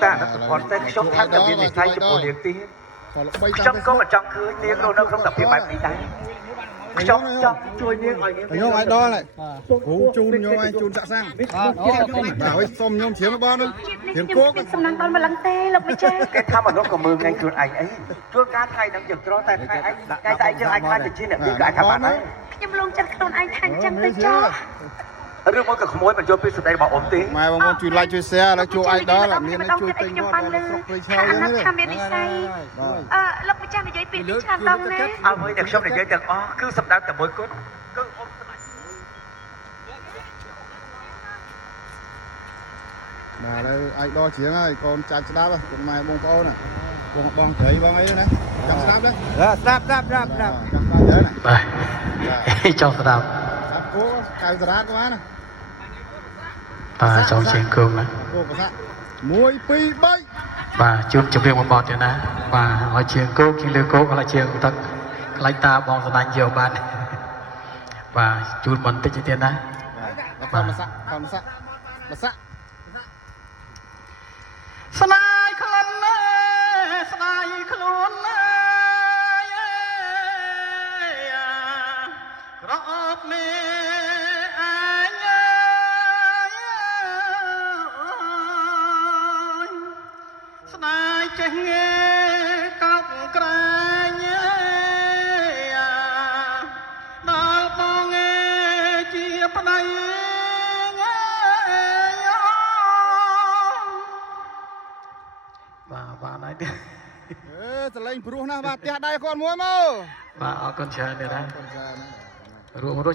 ta nó còn tên trong tháng đặc biệt này thay cho bộ điện tiếng trong có mà trong khứ tiếng đâu nó không tập phim bài tí tay trong chui tiếng ở những nhôm ai đó lại cú chun nhôm ai chun sạ sang bảo ấy xôm nhôm chiếm bao nữa chiếm cốสำนักตอนมาลังเต้เราไม่ใช่ cái tham mà nó của mưa ngay chuột ảnh ấy chuột cá thay đang chừng cho tay thay anh cái tay chưa anh thay từ trên này biết cái thằng bạn ấy ខ្ញុំលងចិត្តខ្លួនឯងថាអញ្ចឹងទៅចុះ រឿងមកក៏ក្មួយបញ្ចូលពីសម្ដីរបស់អ៊ំទេ ម៉ែបងប្អូនជួយ like ជួយ share แล้วជួយ idol មានជួយទិញគាត់ស្រុកព្រៃឈើយ៉ាងនេះ ថាមាននិស្ស័យលោកម្ចាស់និយាយពីនេះឆ្នាំដល់ណា អ្វីដែលខ្ញុំនិយាយទាំងអស់គឺសម្ដៅតែមួយគត់គឺអ៊ំស្លាញ់ បាទឥឡូវ idol ច្រៀងហើយកូនចាំស្ដាប់គុណម៉ែបងប្អូនបងត្រីបងអីណាចាំស្ដាប់ទេស្ដាប់ចាំស្ដាប់ទេណា បាទចង់ស្ដាប់ ស្ដាប់គោកៅសារ៉ាតក៏បានណា បាទចង់ជើងគងណា គោកសា1 2 3 បាទជួបជំរាបមកបតទៀតណាបាទឲ្យជើងគោកជាងលើគោកឲ្យជើងទឹកខ្លាច់តាបងស្នាញ់យកបានបាទជួបបន្តិចទៀតណា បាទមកសាក់មកសាក់ស្នាយក្លិនណាស្នាយខ្លួនណាក្រអូបមេអញស្នាយចេះងេកោកក្រែងដល់បងជាប្តីបាទហើយទៀត សលេងព្រោះណាស់បាទផ្ទះដៃគាត់មួយមក បាទអរគុណច្រើនទៀតណា អរគុណច្រើន រួម